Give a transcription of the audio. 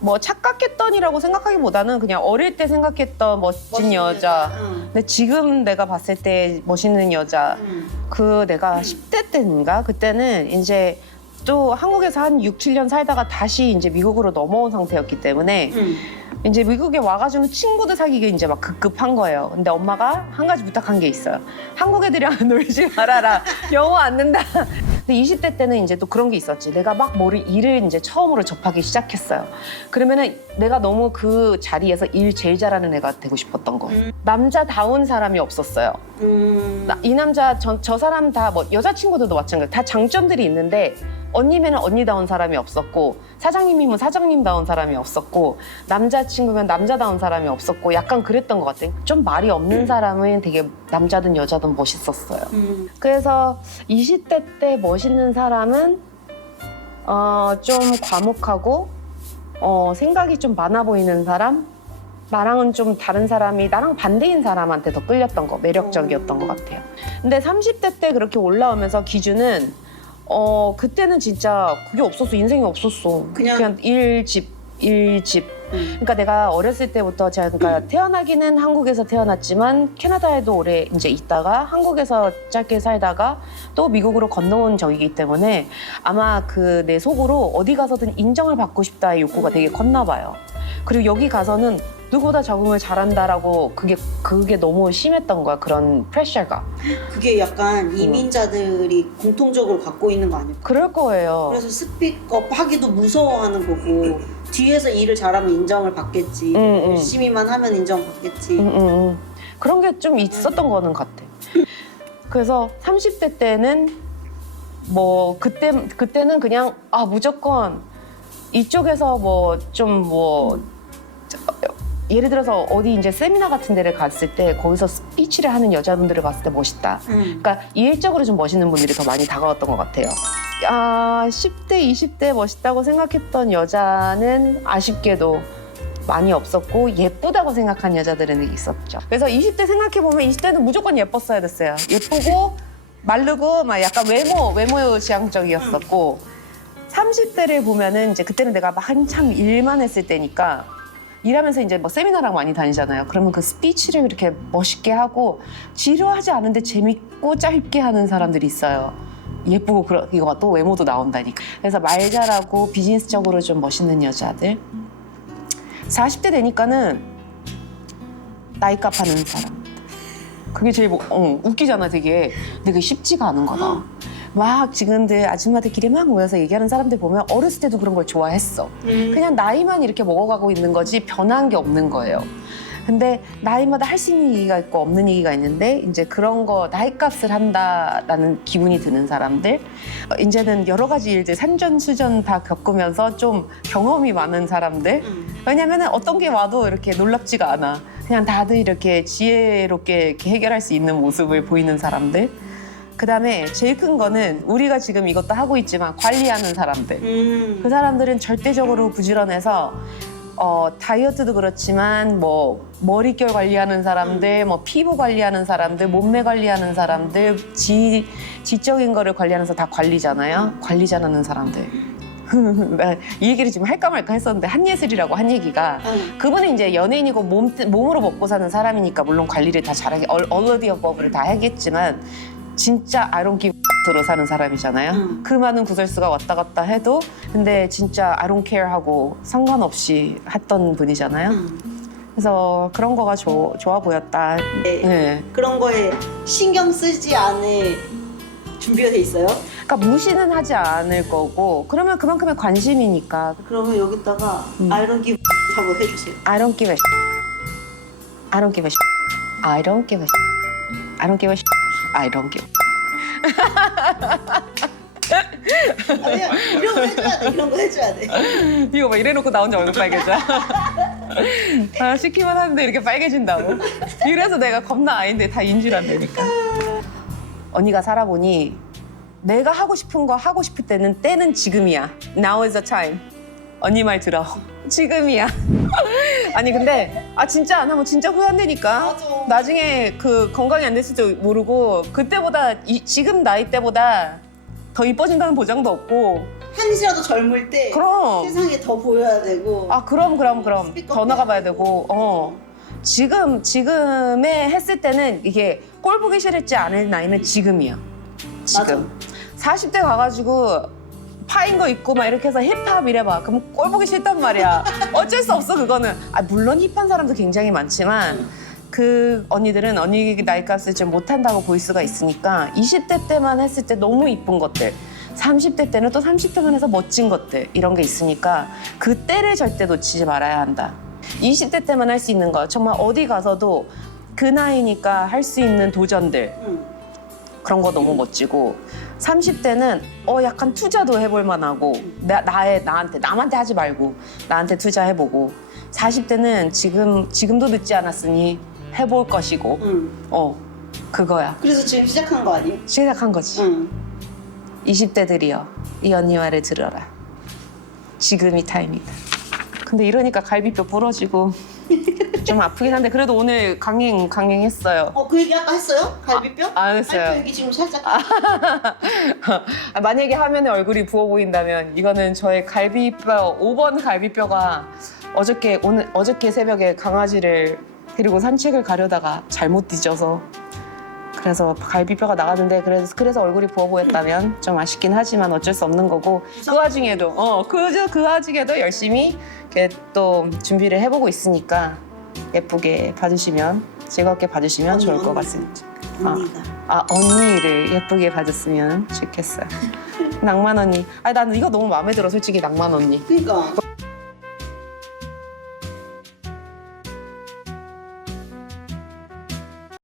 뭐 착각했던이라고 생각하기보다는 그냥 어릴 때 생각했던 멋진 여자. 근데 지금 내가 봤을 때 멋있는 여자. 그 내가 10대 때인가? 그때는 이제 또 한국에서 한 6, 7년 살다가 다시 이제 미국으로 넘어온 상태였기 때문에 이제 미국에 와가지고 친구들 사귀기 이제 막 급급한 거예요. 근데 엄마가 한 가지 부탁한 게 있어요. 한국 애들이랑 놀지 말아라. 영어 안 는다. 근데 20대 때는 이제 또 그런 게 있었지. 내가 막 일을 이제 처음으로 접하기 시작했어요. 그러면은 내가 너무 그 자리에서 일 제일 잘하는 애가 되고 싶었던 거. 남자다운 사람이 없었어요. 이 남자, 저 사람 다 뭐 여자친구들도 마찬가지예요. 다 장점들이 있는데 언니면은 언니다운 사람이 없었고 사장님이면 사장님다운 사람이 없었고 남자친구면 남자다운 사람이 없었고 약간 그랬던 것 같아요. 좀 말이 없는 사람은 되게 남자든 여자든 멋있었어요. 그래서 20대 때 멋있는 사람은 좀 과묵하고 생각이 좀 많아 보이는 사람? 나랑은 좀 다른 사람이 나랑 반대인 사람한테 더 끌렸던 거, 매력적이었던 것 같아요. 근데 30대 때 그렇게 올라오면서 기준은 그때는 진짜 그게 없었어. 인생이 없었어. 그냥 일집. 그러니까 내가 어렸을 때부터 제가 태어나기는 한국에서 태어났지만 캐나다에도 오래 이제 있다가 한국에서 짧게 살다가 또 미국으로 건너온 적이기 때문에 아마 그 내 속으로 어디 가서든 인정을 받고 싶다의 욕구가 되게 컸나 봐요. 그리고 여기 가서는 누구보다 적응을 잘한다라고 그게 너무 심했던 거야. 그런 프레셔가. 그게 약간 이민자들이 공통적으로 갖고 있는 거 아닐까? 그럴 거예요. 그래서 스픽업 하기도 무서워하는 거고 뒤에서 일을 잘하면 인정을 받겠지. 열심히만 하면 인정받겠지. 그런 게 좀 있었던 거는 같아. 그래서 30대 때는 뭐 그때는 그냥 무조건 이쪽에서 예를 들어서 어디 이제 세미나 같은 데를 갔을 때 거기서 스피치를 하는 여자분들을 봤을 때 멋있다. 그러니까 일적으로 좀 멋있는 분들이 더 많이 다가왔던 것 같아요. 10대, 20대 멋있다고 생각했던 여자는 아쉽게도 많이 없었고 예쁘다고 생각한 여자들은 있었죠. 그래서 20대 생각해보면 20대는 무조건 예뻤어야 됐어요. 예쁘고 마르고 막 약간 외모 지향적이었었고 30대를 보면은 이제 그때는 내가 막 한참 일만 했을 때니까 일하면서 이제 뭐 세미나랑 많이 다니잖아요. 그러면 그 스피치를 이렇게 멋있게 하고 지루하지 않은데 재밌고 짧게 하는 사람들이 있어요. 예쁘고 이거가 또 외모도 나온다니까. 그래서 말 잘하고 비즈니스적으로 좀 멋있는 여자들. 40대 되니까는 나이값 하는 사람. 그게 제일 웃기잖아 되게. 근데 그게 쉽지가 않은 거다. 막 지금들 아줌마들끼리 막 모여서 얘기하는 사람들 보면 어렸을 때도 그런 걸 좋아했어. 그냥 나이만 이렇게 먹어가고 있는 거지 변한 게 없는 거예요. 근데 나이마다 할 수 있는 얘기가 있고 없는 얘기가 있는데 이제 그런 거 나이값을 한다라는 기분이 드는 사람들. 이제는 여러 가지 일들 산전수전 다 겪으면서 좀 경험이 많은 사람들. 왜냐면 어떤 게 와도 이렇게 놀랍지가 않아. 그냥 다들 이렇게 지혜롭게 이렇게 해결할 수 있는 모습을 보이는 사람들. 그다음에 제일 큰 거는 우리가 지금 이것도 하고 있지만 관리하는 사람들. 그 사람들은 절대적으로 부지런해서 다이어트도 그렇지만 뭐 머릿결 관리하는 사람들, 뭐 피부 관리하는 사람들, 몸매 관리하는 사람들, 지적인 거를 관리하면서 다 관리잖아요. 관리 잘하는 사람들. 이 얘기를 지금 할까 말까 했었는데 한예슬이라고 한 얘기가 그분은 이제 연예인이고 몸으로 먹고 사는 사람이니까 물론 관리를 다 잘하게 all of the above를 다 하겠지만 진짜 I don't give a 사는 사람이잖아요. 그 많은 구설수가 왔다 갔다 해도 근데 진짜 I don't care 하고 상관없이 했던 분이잖아요. 그래서 그런 거가 좋아 보였다. 네. 그런 거에 신경 쓰지 않을 준비가 돼 있어요? 그러니까 무시는 하지 않을 거고 그러면 그만큼의 관심이니까. 그러면 여기다가 I don't give a 한번 해주세요. I don't give a I don't give a I don't give a I don't give a I don't give 아니야, 이런 거 해줘야 돼. 이런 거 해줘야 돼. 이거 막 이래놓고 나 혼자 얼굴 빨개져. 시키만 하는데 이렇게 빨개진다고. 이래서 내가 겁나 아인데 다 인지란다니까. 언니가 살아보니 내가 하고 싶은 거 하고 싶을 때는 지금이야. Now is the time. 언니 말 들어. 지금이야. 아니 근데 진짜 나 뭐 진짜 후회한다니까. 맞아. 나중에 그 건강이 안 됐을지도 모르고 그때보다 지금 나이 때보다 더 이뻐진다는 보장도 없고 한시라도 젊을 때 그럼. 세상에 더 보여야 되고. 아, 그럼. 스피커 더 나가봐야 되고, 지금에 했을 때는 이게 꼴 보기 싫을지 않을 나이는 지금이야. 지금. 40대 가가지고 파인 거 있고 막 이렇게 해서 힙합 이래봐. 그럼 꼴 보기 싫단 말이야. 어쩔 수 없어, 그거는. 아, 물론 힙한 사람도 굉장히 많지만 그 언니들은 언니 나이값을 좀 못한다고 볼 수가 있으니까 20대 때만 했을 때 너무 이쁜 것들, 30대 때는 또 30대만 해서 멋진 것들, 이런 게 있으니까 그 때를 절대 놓치지 말아야 한다. 20대 때만 할 수 있는 거, 정말 어디 가서도 그 나이니까 할 수 있는 도전들, 그런 거 너무 멋지고, 30대는 약간 투자도 해볼 만하고, 남한테 하지 말고 나한테 투자해보고, 40대는 지금도 늦지 않았으니 해볼 것이고, 그거야. 그래서 지금 시작한 거 아니에요? 시작한 거지. 20대들이여, 이 언니 말을 들어라. 지금이 타임이다. 근데 이러니까 갈비뼈 부러지고 좀 아프긴 한데, 그래도 오늘 강행했어요. 그 얘기 아까 했어요? 갈비뼈? 안 했어요. 갈비뼈 얘기 지금 살짝. 만약에 화면에 얼굴이 부어 보인다면 이거는 저의 갈비뼈, 5번 갈비뼈가 어저께 새벽에 강아지를 데리고 산책을 가려다가 잘못 뒤져서, 그래서 갈비뼈가 나갔는데, 그래서 얼굴이 부어 보였다면 좀 아쉽긴 하지만 어쩔 수 없는 거고, 그 와중에도 그 와중에도 열심히 이렇게 또 준비를 해보고 있으니까 예쁘게 봐주시면, 즐겁게 봐주시면 좋을 것 같습니다. 언니다. 언니를 예쁘게 봐줬으면 좋겠어요. 낭만 언니. 아니, 나는 이거 너무 마음에 들어, 솔직히. 낭만 언니. 그러니까